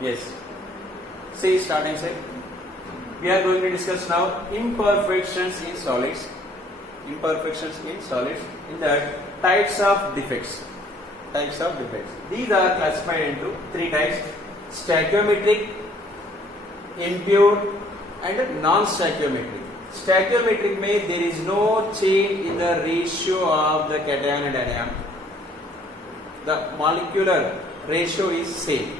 Yes. See, starting say. We are going to discuss now imperfections in solids. Imperfections in solids. In that, types of defects. Types of defects. These are classified into three types: stoichiometric, impure, and non-stoichiometric. Stoichiometric means there is no change in the ratio of the cation and anion. The molecular ratio is same.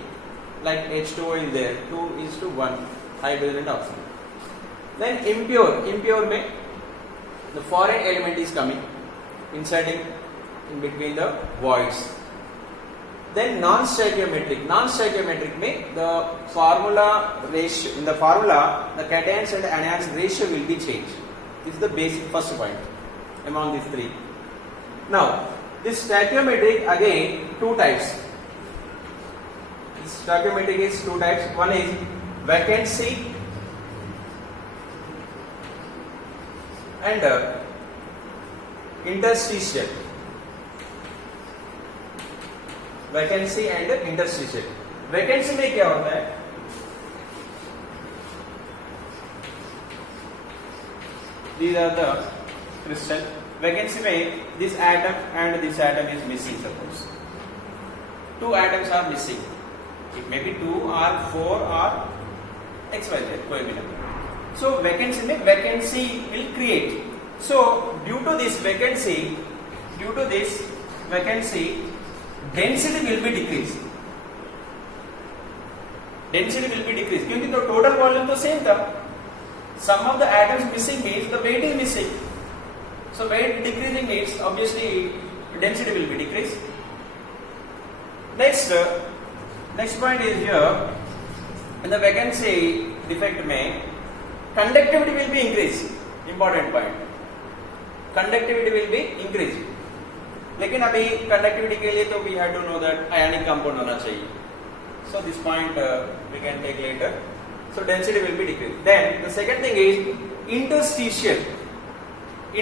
Like H2O is there, 2:1, hydrogen and oxygen. Then impure means the foreign element is coming, inserting in between the voids. Then non-stoichiometric means the formula ratio, in the formula the cations and anions ratio will be changed. This is the basic first point among these three. Now this stoichiometric again two types. Stoichiometric is two types. One is vacancy and interstitial. Vacancy and interstitial. Vacancy में क्या होता है? These are the crystal. Vacancy में this atom and this atom is missing. Suppose two atoms are missing. It may be 2 or 4 or XYZ कोई भी number. So vacancy में vacancy will create. So due to this vacancy, density will be decreased. क्योंकि तो total volume तो same था. Some of the atoms missing means the weight is missing. So weight decreasing means obviously density will be decreased. Next point is here, in the vacancy defect में conductivity will be increased. Important point. Conductivity will be increased. लेकिन अभी कंडक्टिविटी के लिए तो we have to know that ionic compound होना चाहिए. So this point we can take later. So density will be decrease. Then the second thing is interstitial.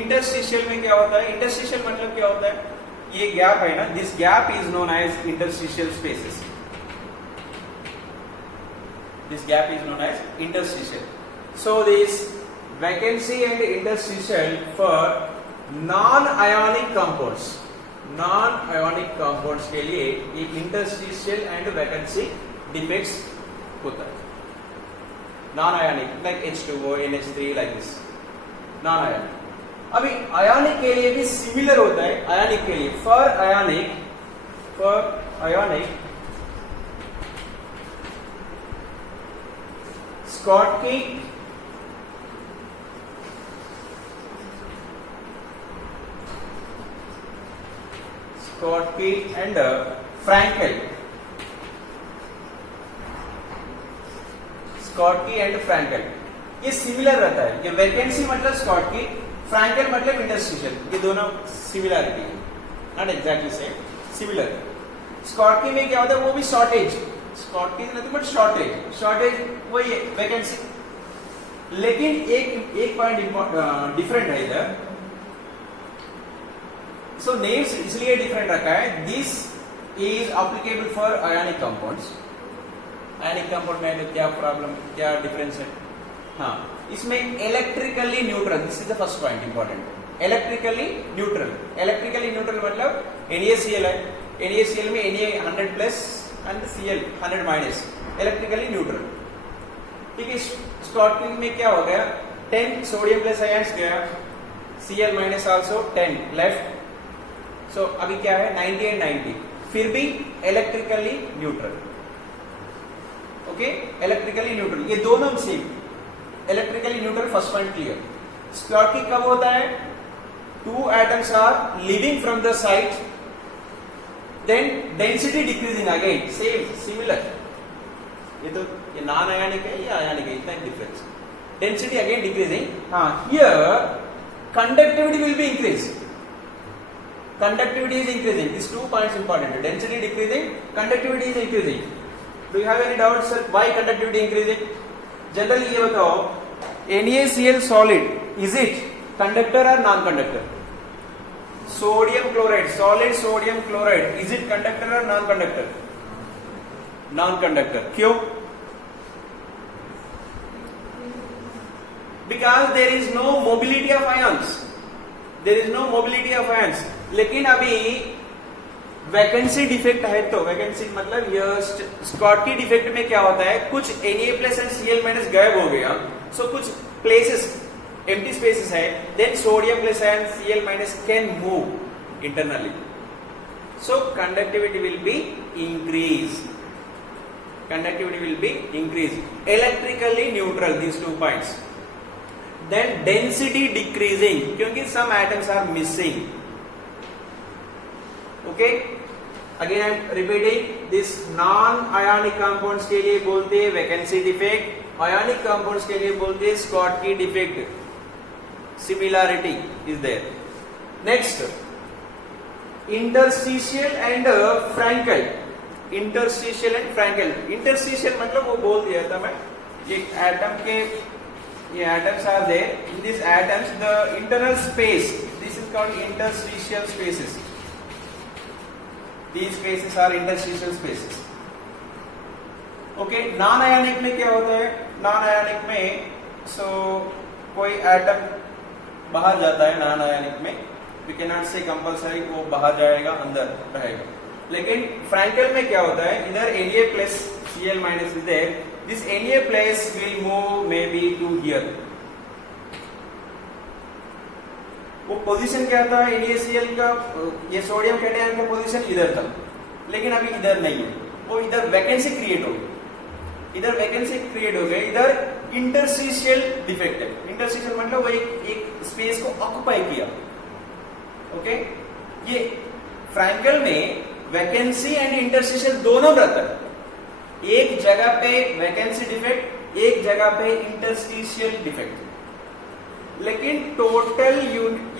Interstitial में क्या होता है? इंटरस्टिशियल मतलब क्या होता है? ये गैप है ना, this gap is known as interstitial spaces. This gap is known as interstitial. So this vacancy and interstitial for non-ionic compounds के लिए ये interstitial and vacancy defects होता है. Non-ionic like H2O, NH3 like this. Non-ionic. अभी ionic के लिए भी similar होता है. ionic के लिए for ionic Schottky and Frankel. ये सिमिलर रहता है. ये वैकेंसी मतलब Schottky, Frankel मतलब इंटरस्टिशियल. ये दोनों सिमिलरिटी है, not exactly same, similar. Schottky में क्या होता है? वो भी shortage. Schottky nothing but shortage वही है वैकेंसी. लेकिन एक पॉइंट डिफरेंट है इधर. So names इसलिए डिफरेंट रखा है. This is applicable for ionic compounds. Ionic compound में क्या प्रॉब्लम, क्या डिफरेंस है? हाँ, इसमें electrically neutral. This is the first point important. Electrically neutral मतलब NaCl है. NaCl में Na 100 plus and Cl 100 minus. Electrically neutral. ठीक है. Schottky में क्या हो गया? 10 सोडियम प्लस आयंस गया, Cl माइनस आल्सो 10 लेफ्ट. सो अभी क्या है? 90 एंड 90. फिर भी electrically neutral. Okay, electrically neutral. ये दोनों same. Electrically neutral first point clear. Schottky कब होता है? 2 atoms are leaving from the site, then density decreasing again. Same, similar. ये तो ये नॉन आयनिक है, ये आयनिक है, इतना डिफरेंस. Density again decreasing. हाँ, here conductivity will be increased. Conductivity is increasing. These 2 points important. Density decreasing, conductivity is increasing. Do you have any doubts, sir? Why conductivity increasing? Generally ये बताओ, NaCl solid, is it conductor or non-conductor? Sodium chloride, solid sodium chloride, is it conductor or non-conductor? Non conductor. क्यों? Because there is no mobility of ions, there is no mobility of ions. लेकिन अभी vacancy defect है, तो वैकेंसी मतलब यह Schottky defect में क्या होता है, कुछ Na plus and Cl minus गायब हो गया, सो कुछ प्लेसेस empty spaces है, then sodium plus and Cl minus can move internally, so conductivity will be increased, conductivity will be increased, electrically neutral, these 2 points. Then density decreasing, क्योंकि some atoms are missing. Okay, again I am repeating this, non ionic compounds के लिए बोलते हैं vacancy defect, ionic compounds के लिए बोलते हैं Schottky defect. Similarity is there. Next, interstitial and Frankel. Interstitial and Frankel. Interstitial मतलब वो बोल दिया था मैं, ये एटम के, ये atoms are there. In these atoms, the internal space, this is called interstitial spaces. These spaces are interstitial spaces. Okay, non-ionic में क्या होता है? Non-ionic में, so कोई एटम बाहर जाता है नॉन आयनिक में, वी कैन नॉट से कंपल्सरी वो बाहर जाएगा, अंदर रहेगा। लेकिन फ्रैंकल में क्या होता है, इधर Na plus Cl minus is there, this Na plus will move maybe to here. वो पोजीशन क्या था NaCl का, ये सोडियम कैटायन का पोजीशन इधर था, लेकिन अभी इधर नहीं है, वो इधर वैकेंसी क्रिएट हो गई, इधर वैकेंसी क्रिएट हो गई, इधर इंटरस्टिशियल डिफेक्ट है। इंटरस्टिशियल मतलब वो एक स्पेस को ऑक्युपाई किया। ओके, ये फ्रैंकल में वैकेंसी एंड इंटरस्टिशियल दोनों रहता है, एक जगह पे वैकेंसी डिफेक्ट, एक जगह पे इंटरस्टिशियल डिफेक्ट। लेकिन टोटल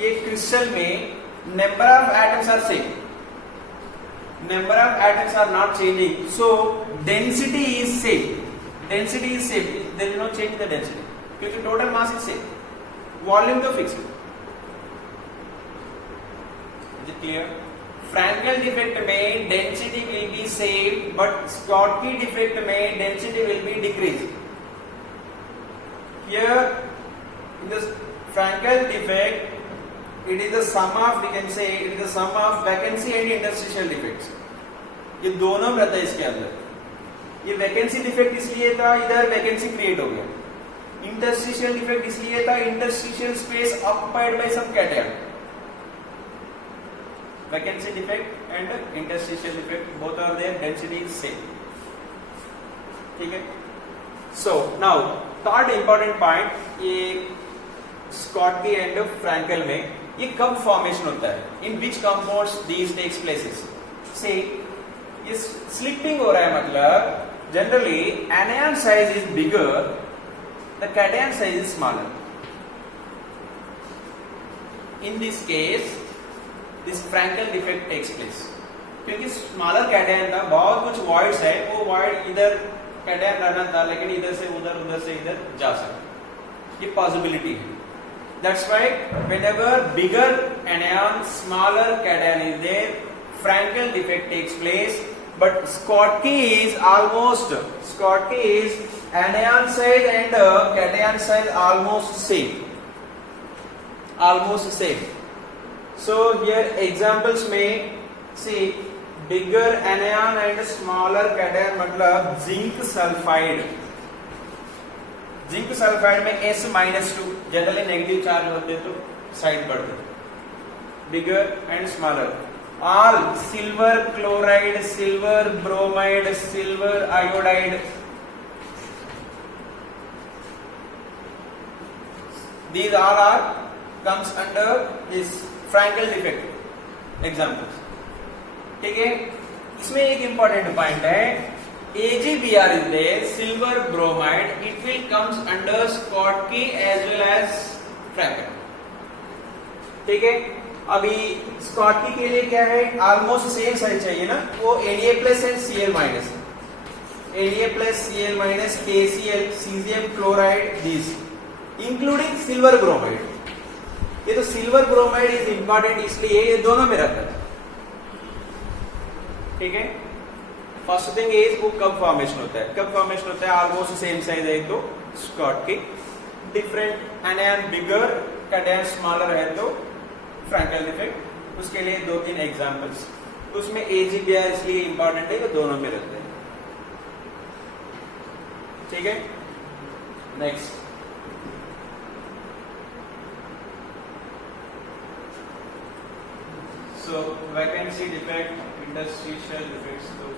ये क्रिस्टल में number of atoms are same, number of atoms are not changing, so density is same, density is same, there is no change in the density, क्योंकि total mass is same, volume तो fix है। Is it clear? Frenkel defect में density will be same, but Schottky defect में density will be decrease. Here in the Frenkel defect, it is the sum of, we can say it is the sum of vacancy and interstitial defects. ये दोनों रहता है इसके अंदर। ये vacancy defect इसलिए था, इधर वैकेंसी क्रिएट हो गया। इंटरस्टिशियल डिफेक्ट इसलिए था, interstitial space occupied by some cation. Vacancy defect and interstitial defect both are there, density is same. ठीक है, so now third important point, ये स्कॉटकी एंड फ्रैंकल में ये कब फॉर्मेशन होता है, in which compounds these takes places. से ये स्लिपिंग हो रहा है, मतलब generally anion size is bigger, the cation size is smaller. In this case this Frenkel defect takes place, क्योंकि स्मॉलर कैटायन था, बहुत कुछ वॉइड्स है, वो वॉइड इधर कैटायन रहना था, लेकिन इधर से उधर, उधर से इधर जा सकता, ये पॉसिबिलिटी है। That's why whenever bigger anion, smaller cation is there, Frankel defect takes place. But Schottky is anion size and cation size almost same. So here examples में see bigger anion and smaller cation मतलब zinc sulphide, zinc sulphide में S-2 generally negative charge होते तो साइड बढ़ते, bigger and smaller. All silver chloride, silver bromide, silver iodide, these all are comes under this Frankel defect examples। ठीक है, इसमें एक important point है, AgBr is there, silver bromide, it will comes under Schottky as well as Frankel। ठीक है, अभी Schottky के लिए क्या है, ऑलमोस्ट सेम साइज चाहिए ना, वो Na plus and Cl minus, Na plus Cl minus, KCl, Cesium chloride, this including silver bromide. ये तो सिल्वर ब्रोमाइड इज इंपॉर्टेंट, इसलिए ये दोनों में रहता है। ठीक है, फर्स्ट थिंग इज वो कब फॉर्मेशन होता है, कब फॉर्मेशन होता है, ऑलमोस्ट सेम साइज है तो स्कॉट की, डिफरेंट एनायन बिगर कैटायन स्मॉलर है तो फ्रैंकल इफेक्ट। उसके लिए 2-3 एग्जांपल्स, उसमें AgBr इसलिए इंपॉर्टेंट है कि दोनों में रहते हैं, ठीक है। Next, so vacancy defect, interstitial defects तो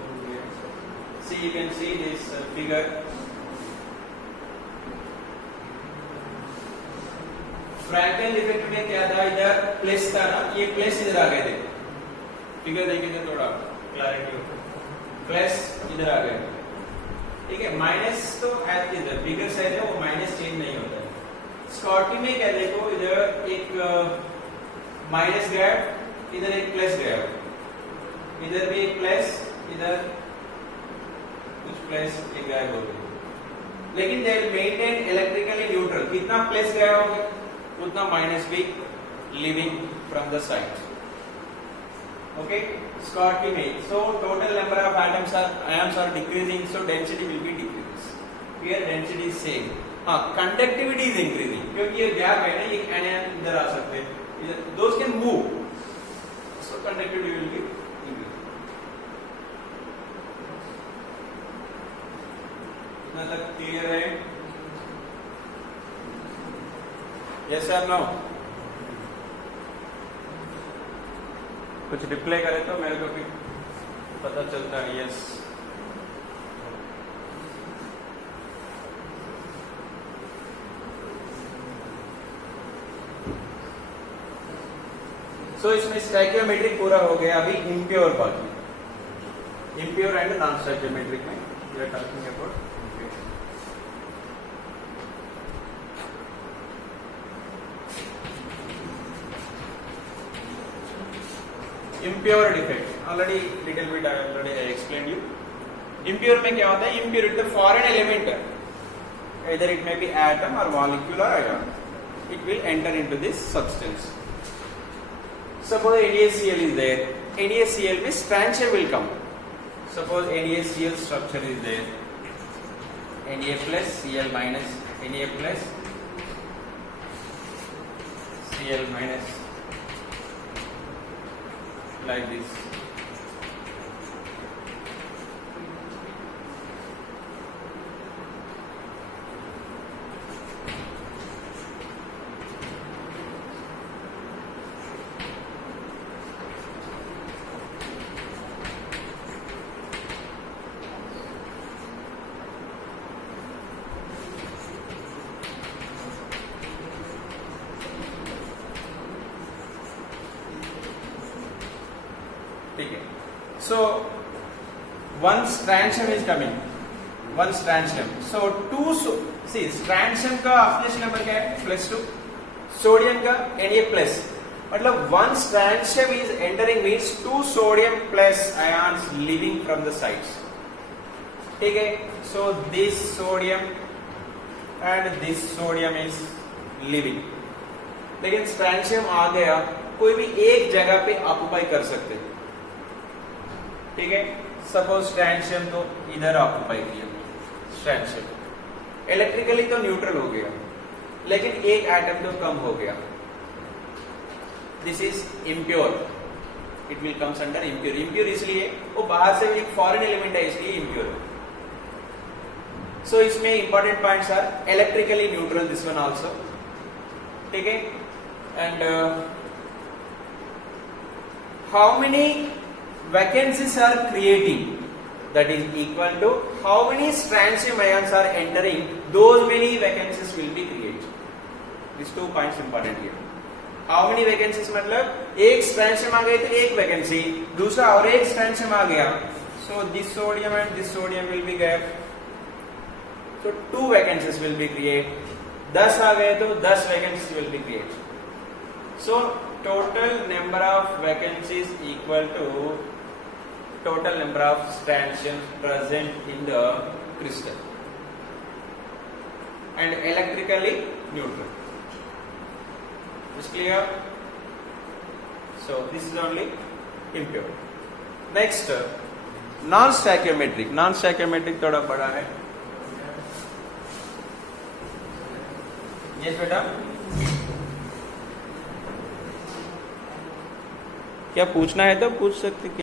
see, you can see this figure, Frenkel effect में क्या था, इधर प्लेस था ना, ये प्लेस इधर आ गए थे, फिगर देखिए थोड़ा क्लैरिटी हो, प्लस इधर आ गए, ठीक है। माइनस तो एज इधर बिगर साइज है वो माइनस चेंज नहीं होता है। स्कॉटी में क्या देखो, इधर एक माइनस गैप, इधर एक प्लस गैप, इधर भी एक प्लस, इधर कुछ प्लस, एक गैप हो गई, लेकिन दे मेंटेन इलेक्ट्रिकली न्यूट्रल, कितना प्लस गैप होगा उतना माइनस भी living from the side, okay. Schottky में so total number of ions are decreasing, so density will be decreased, here density is same, हाँ conductivity is increasing, क्योंकि ये gap है ना, ये anion इधर आ सकते हैं, इधर those can move, so conductivity will be increased। इतना तक क्लियर है? Yes or no? कुछ रिप्लाई करे तो मेरे को भी पता चलता है। यस, सो इसमें स्टैकियोमेट्रिक पूरा हो गया, अभी इम्प्योर बाकी, इम्प्योर एंड नॉन स्टैकियोमेट्रिक में we are talking about impure defect, already little bit already I explained you। impure में क्या होता है, impurity the foreign element, either it may be atom or molecule or ion, it will enter into this substance। suppose NaCl is there, NaCl में strontium will come, suppose NaCl structure is there, Na plus Cl minus, Na plus Cl minus, like this, ठीक है। So one strontium is coming, one strontium, so two, see strontium का oxidation number क्या है, +2, सोडियम का Na plus, मतलब one strontium is entering means 2 sodium plus ions leaving from the sides, ठीक है। so this sodium and this sodium is leaving, लेकिन strontium आ गया, कोई भी एक जगह पे ऑक्युपाई कर सकते हैं, ठीक है। सपोज स्ट्रैंशियम तो इधर ऑक्युपाई किया, स्ट्रैंशियम इलेक्ट्रिकली तो न्यूट्रल हो गया, लेकिन एक एटम तो कम हो गया, this is impure, it will comes under impure. Impure इसलिए वो बाहर से एक फॉरेन एलिमेंट है, इसलिए इम्प्योर। सो इसमें important points are electrically neutral, this one also, ठीक है। And how many vacancies are creating, that is equal to how many strontium ions are entering, those many vacancies will be created, these 2 points important here। how many vacancies मतलब एक strontium आ गई तो एक vacancy, दूसरा और एक strontium आ गया, so this sodium and this sodium will be gap, so 2 vacancies will be created, 10 आ गए तो 10 vacancies will be created, so total number of vacancies equal to total number of strontiums present in the crystal and electrically neutral, is clear? So this is only impure. Next, non stoichiometric थोड़ा बड़ा है। यस बेटा, क्या पूछना है तो पूछ सकते।